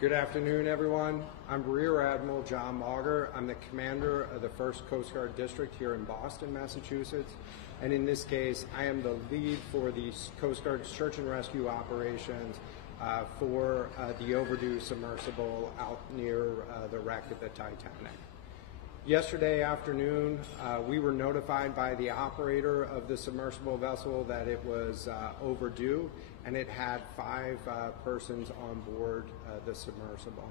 Good afternoon, everyone. I'm Rear Admiral John Mauger. I'm the commander of the 1st Coast Guard District here in Boston, Massachusetts. And in this case, I am the lead for the Coast Guard search and rescue operations for the overdue submersible out near the wreck of the Titanic. Yesterday afternoon, we were notified by the operator of the submersible vessel that it was overdue, and it had 5 persons on board the submersible.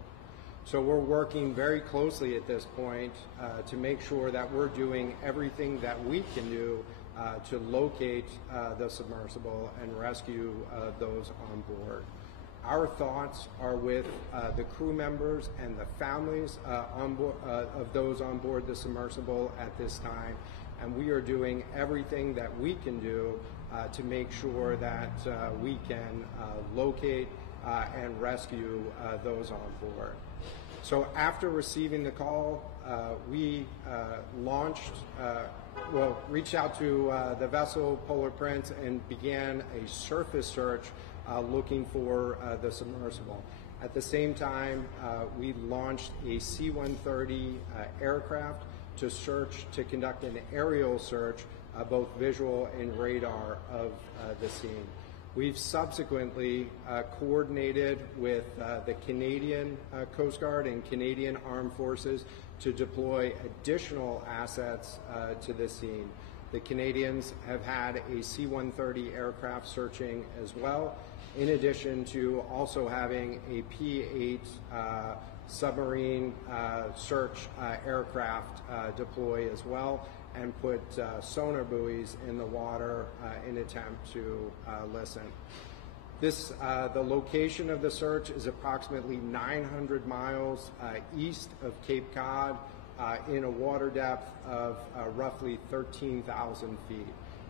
So we're working very closely at this point to make sure that we're doing everything that we can do to locate the submersible and rescue those on board. Our thoughts are with the crew members and the families of those on board the submersible at this time, and we are doing everything that we can do to make sure that we can locate and rescue those on board. So after receiving the call, we reached out to the vessel Polar Prince and began a surface search looking for the submersible. At the same time, we launched a C-130 aircraft to conduct an aerial search, both visual and radar, of the scene. We've subsequently coordinated with the Canadian Coast Guard and Canadian Armed Forces to deploy additional assets to the scene. The Canadians have had a C-130 aircraft searching as well, in addition to also having a P-8 submarine search aircraft deploy as well, and put sonar buoys in the water in attempt to listen. The location of the search is approximately 900 miles east of Cape Cod, in a water depth of roughly 13,000 feet.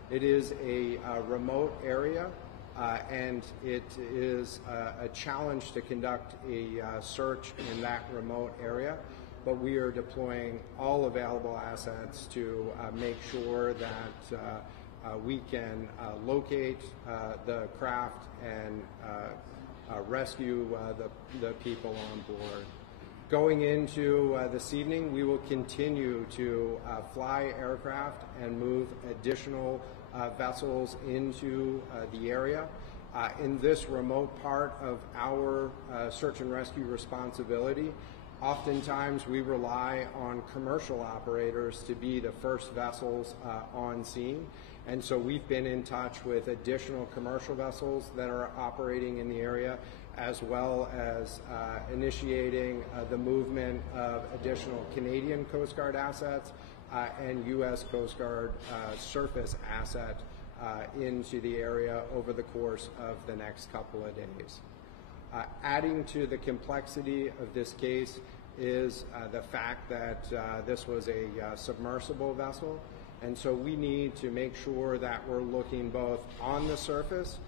It is a remote area, and it is a challenge to conduct a search in that remote area, but we are deploying all available assets to make sure that we can locate the craft and rescue the people on board. Going into this evening, we will continue to fly aircraft and move additional vessels into the area. In this remote part of our search and rescue responsibility, oftentimes we rely on commercial operators to be the first vessels on scene, and so we've been in touch with additional commercial vessels that are operating in the area, as well as initiating the movement of additional Canadian Coast Guard assets and U.S. Coast Guard surface asset into the area over the course of the next couple of days. Adding to the complexity of this case is the fact that this was a submersible vessel, and so we need to make sure that we're looking both on the surface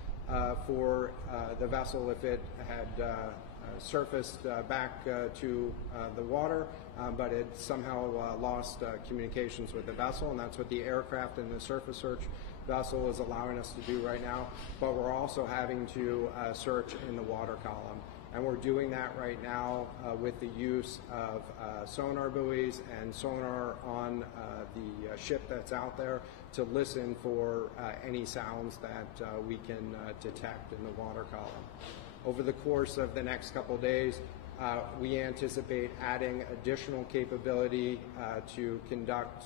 for the vessel if it had surfaced back to the water, but it somehow lost communications with the vessel, and that's what the aircraft and the surface search vessel is allowing us to do right now. But we're also having to search in the water column, and we're doing that right now with the use of sonar buoys and sonar on the ship that's out there to listen for any sounds that we can detect in the water column. Over the course of the next couple days, we anticipate adding additional capability to conduct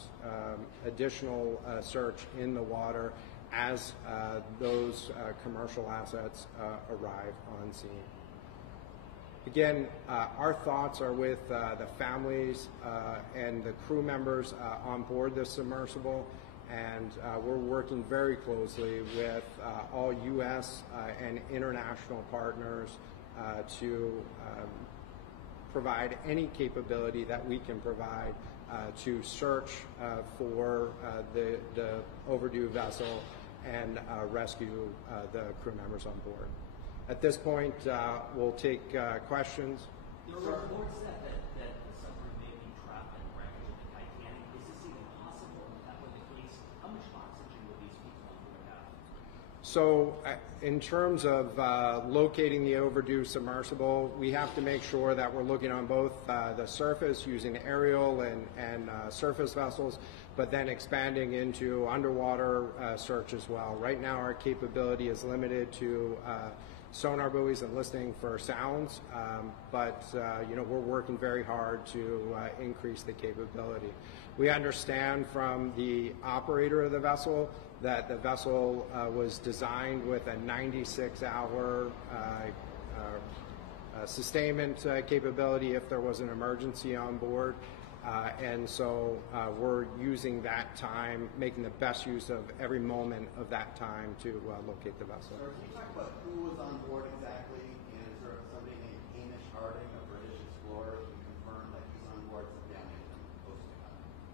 additional search in the water as those commercial assets arrive on scene. Again, our thoughts are with the families and the crew members on board this submersible, and we're working very closely with all U.S. and international partners to provide any capability that we can provide to search for the overdue vessel and rescue the crew members on board. At this point, we'll take questions. There are reports that the submarine may be trapped in the wreckage of the Titanic. Is this even possible? If that were the case, how much oxygen would these people on board have? So in terms of locating the overdue submersible, we have to make sure that we're looking on both the surface using aerial and surface vessels, but then expanding into underwater search as well. Right now our capability is limited to sonar buoys and listening for sounds, but you know, we're working very hard to increase the capability. We understand from the operator of the vessel that the vessel was designed with a 96-hour sustainment capability if there was an emergency on board. And so we're using that time, making the best use of every moment of that time to locate the vessel. Sir, can you talk about who was on board exactly? And is there somebody named Hamish Harding, a British explorer, who confirmed that he's on board down in Coast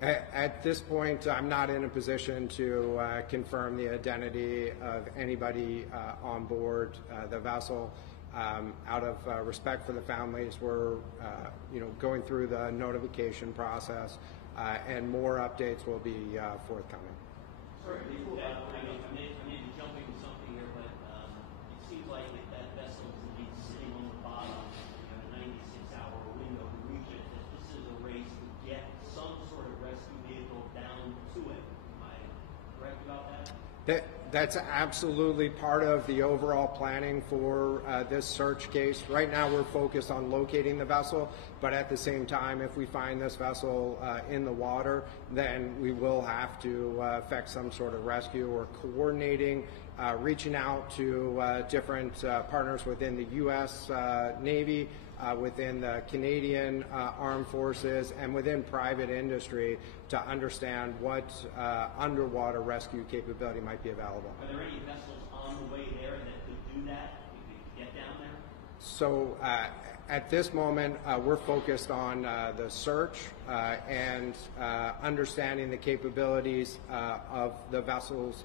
Guard? At this point, I'm not in a position to confirm the identity of anybody on board the vessel. Out of respect for the families, we're you know, going through the notification process, and more updates will be forthcoming. Sorry, I may be jumping to something here, but it seems like that vessel is indeed sitting on the bottom. You have a 96-hour window to reach it. This is a race to get some sort of rescue vehicle down to it. Am I correct about that? That's absolutely part of the overall planning for this search case. Right now we're focused on locating the vessel, but at the same time, if we find this vessel in the water, then we will have to effect some sort of rescue or coordinating, reaching out to different partners within the U.S. Navy, within the Canadian Armed Forces, and within private industry to understand what underwater rescue capability might be available. Are there any vessels on the way there that could do that? We could get down there? So at this moment, we're focused on the search and understanding the capabilities of the vessels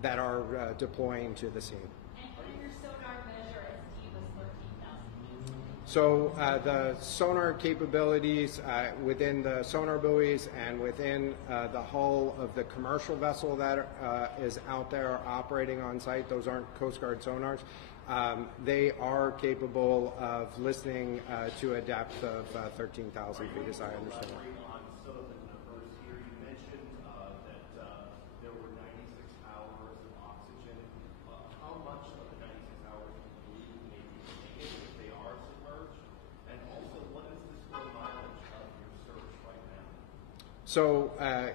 that are deploying to the scene. So the sonar capabilities within the sonar buoys and within the hull of the commercial vessel that is out there operating on site, those aren't Coast Guard sonars, they are capable of listening to a depth of 13,000 feet, as I understand it. On some of the numbers here, you mentioned that there were 96 hours of oxygen. How much of the 96 hours do you believe may be taken if they are submerged? And also, what is the square mileage of your search right now? So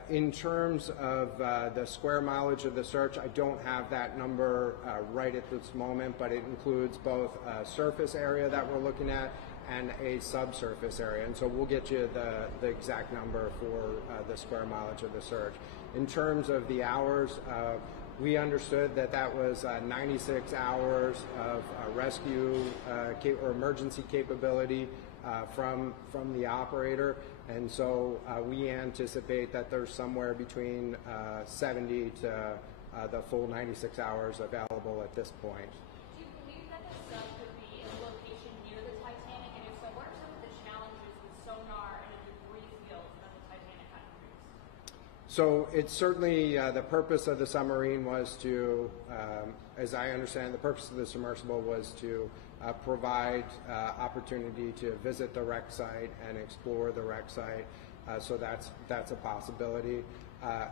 in terms of the square mileage of the search, I don't have that number right at this moment, but it includes both a surface area that we're looking at and a subsurface area. And so we'll get you the exact number for the square mileage of the search. In terms of the hours, we understood that that was 96 hours of rescue or emergency capability from the operator, and so we anticipate that there's somewhere between 70 to the full 96 hours available at this point. Do you believe that the sub could be in a location near the Titanic, and if so, what are some of the challenges with sonar and the debris field that the Titanic had produced? So it's certainly the purpose of the submarine was to, as I understand, the purpose of the submersible was to provide opportunity to visit the wreck site and explore the wreck site. So that's a possibility.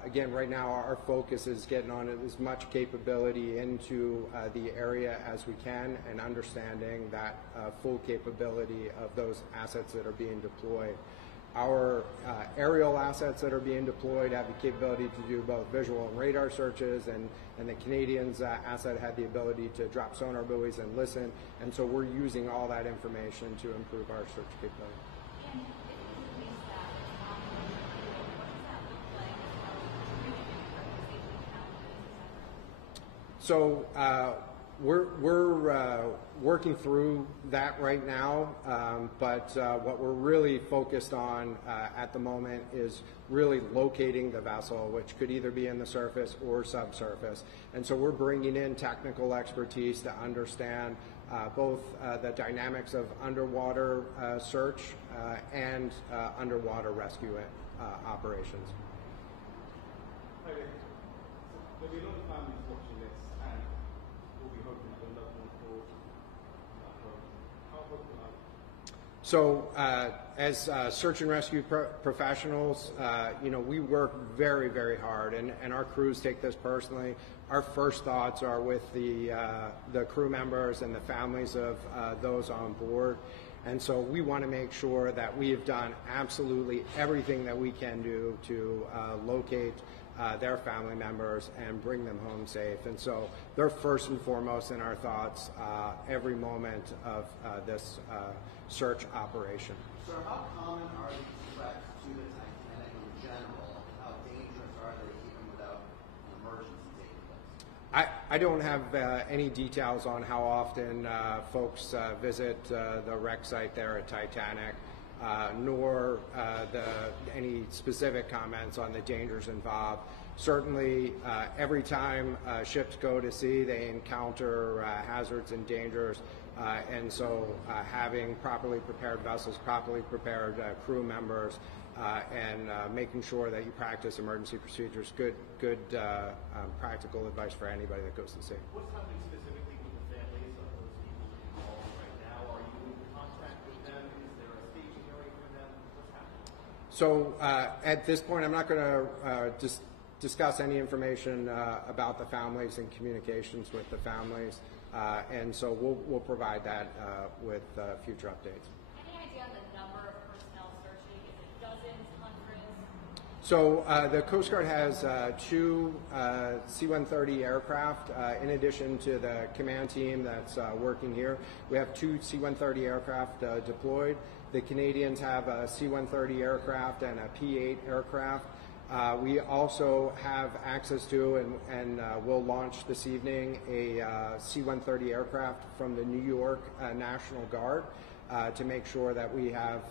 Again, right now our focus is getting on as much capability into the area as we can and understanding that full capability of those assets that are being deployed. Our aerial assets that are being deployed have the capability to do both visual and radar searches, and the Canadians' asset had the ability to drop sonar buoys and listen, and so we're using all that information to improve our search capability. And if you release that, what does that look like as far as training and organization challenges, etc.? So we're working through that right now, but what we're really focused on at the moment is really locating the vessel, which could either be in the surface or subsurface. And so we're bringing in technical expertise to understand both the dynamics of underwater search and underwater rescue operations. There'll be a lot of families watching this, and So as search and rescue professionals, we work very, very hard, and our crews take this personally. Our first thoughts are with the crew members and the families of those on board. And so we want to make sure that we have done absolutely everything that we can do to locate their family members and bring them home safe. And so they're first and foremost in our thoughts every moment of this search operation. So how common are these wrecks to the Titanic in general? How dangerous are they even without an emergency taking place? I don't have any details on how often folks visit the wreck site there at Titanic, nor any specific comments on the dangers involved. Certainly, every time ships go to sea, they encounter hazards and dangers, and so having properly prepared vessels, properly prepared crew members, and making sure that you practice emergency procedures, good practical advice for anybody that goes to sea. What's happening specifically with the families of those people involved right now? Are you in contact with them? Is there a staging area for them? What's happening? So at this point, I'm not going to discuss any information about the families and communications with the families, and so we'll provide that with future updates. Any idea on the number of personnel searching? Is it dozens, hundreds? So the Coast Guard has two C-130 aircraft. In addition to the command team that's working here, we have two C-130 aircraft deployed. The Canadians have a C-130 aircraft and a P-8 aircraft. We also have access to and will launch this evening a C-130 aircraft from the New York National Guard to make sure that we have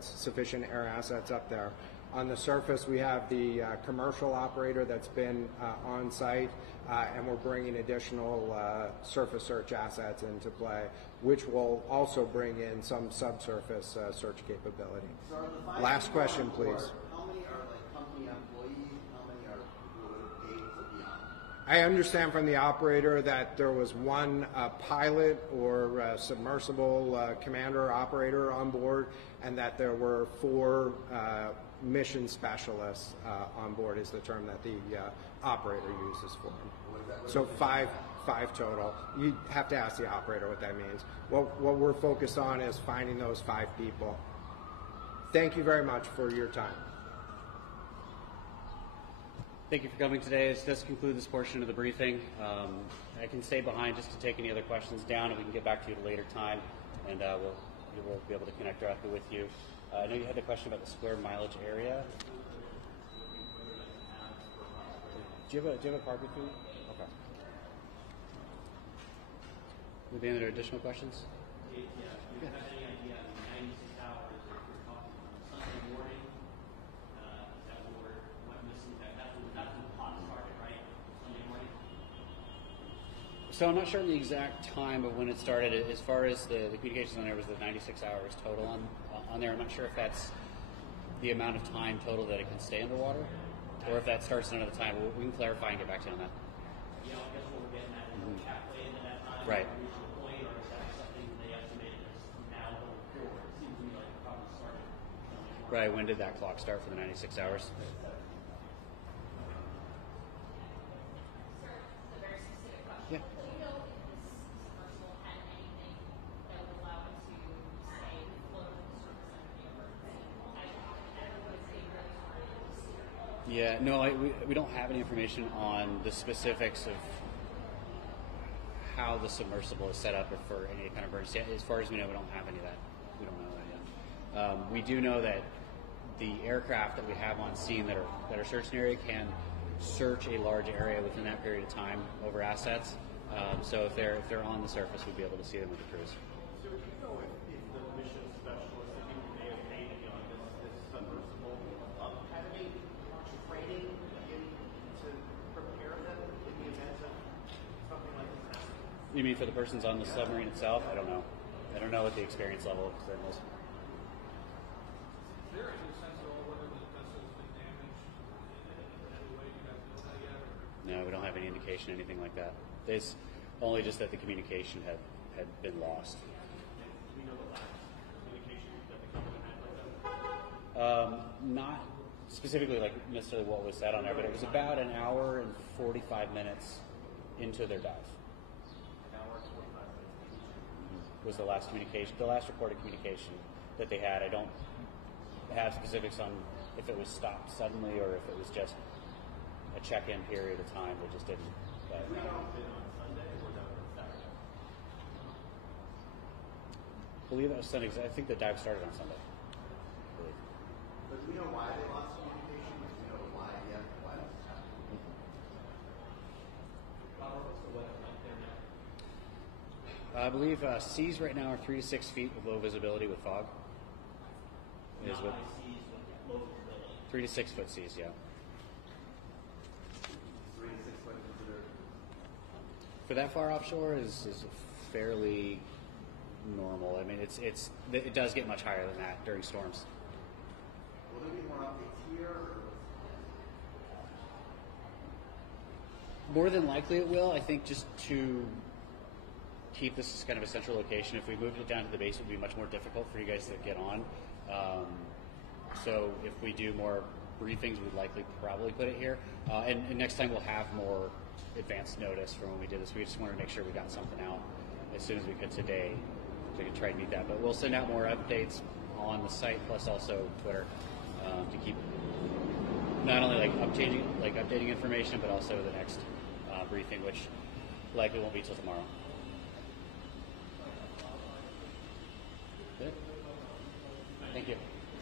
sufficient air assets up there. On the surface, we have the commercial operator that's been on site, and we're bringing additional surface search assets into play, which will also bring in some subsurface search capability. So are the 5 Last people question, on board, please. How many are like company employees? How many are people who are paid to be on? I understand from the operator that there was one pilot or submersible commander operator on board, and that there were 4 mission specialists on board is the term that the operator uses for them. So five total. You have to ask the operator what that means. What we're focused on is finding those 5 people. Thank you very much for your time. Thank you for coming today. This does conclude this portion of the briefing. I can stay behind just to take any other questions down, and we can get back to you at a later time, and we'll be able to connect directly with you. I know you had a question about the square mileage area. Do you have a carpet food? Okay. Would there be any other additional questions? Do you have any idea in 96 hours if we're talking on Sunday morning? That went missing. That's when the clock started, right? Sunday morning? So I'm not sure the exact time of when it started. As far as the communications on there was the 96 hours total on there. I'm not sure if that's the amount of time total that it can stay underwater, or if that starts another time. We can clarify and get back to you on that. Yeah, I guess what we're getting at is halfway into that time. Right. Reach the point, or is that something they estimated as now going forward? It seems to me like it probably started Sunday morning. Right. When did that clock start for the 96 hours? Sir, this is a very specific question. Yeah. Do you know if this submersible had anything that would allow it to stay afloat on the surface under the emergency? Yeah, no, we don't have any information on the specifics of how the submersible is set up or for any kind of emergency. As far as we know, we don't have any of that. We don't know that yet. We do know that the aircraft that we have on scene that are searched in the area can search a large area within that period of time over assets. So if they're on the surface, we'd be able to see them with the crews. So do you know if the mission specialists that you may have made on this submersible had any training to prepare them in the event of something like this happening? You mean for the persons on the submarine itself? I don't know. I don't know what the experience level of them is. Is there any sense at all whether the vessel's been damaged in any way? You guys know that yet? No, we don't have any indication, anything like that. It's only just that the communication had been lost. We know the last specifically like necessarily what was said on there, but it was about an hour and 45 minutes into their dive. An hour and 45 minutes. Was the last communication, the last recorded communication that they had. I don't have specifics on if it was stopped suddenly or if it was just a check-in period of time. They just didn't. Was that on Sunday or was that on Saturday? I believe that was Sunday. 'Cause I think the dive started on Sunday. I believe. But do we know why they lost communication? Do we know why this happened? Robert, what's the weather like there now? I believe seas right now are 3 to 6 feet with low visibility with fog. Not Is what, high seas, but low visibility. 3 to 6 foot seas, yeah. 3 to 6 foot considered. For that far offshore is fairly normal. I mean, it does get much higher than that during storms. Will there be more updates here? Or More than likely it will. I think just to keep this as kind of a central location, if we moved it down to the base, it would be much more difficult for you guys to get on. So if we do more briefings, we'd likely probably put it here. And next time we'll have more advanced notice from when we did this. We just wanted to make sure we got something out as soon as we could today so we could try and meet that. But we'll send out more updates on the site plus also Twitter to keep not only updating information, but also the next briefing, which likely won't be till tomorrow. Good. Thank you.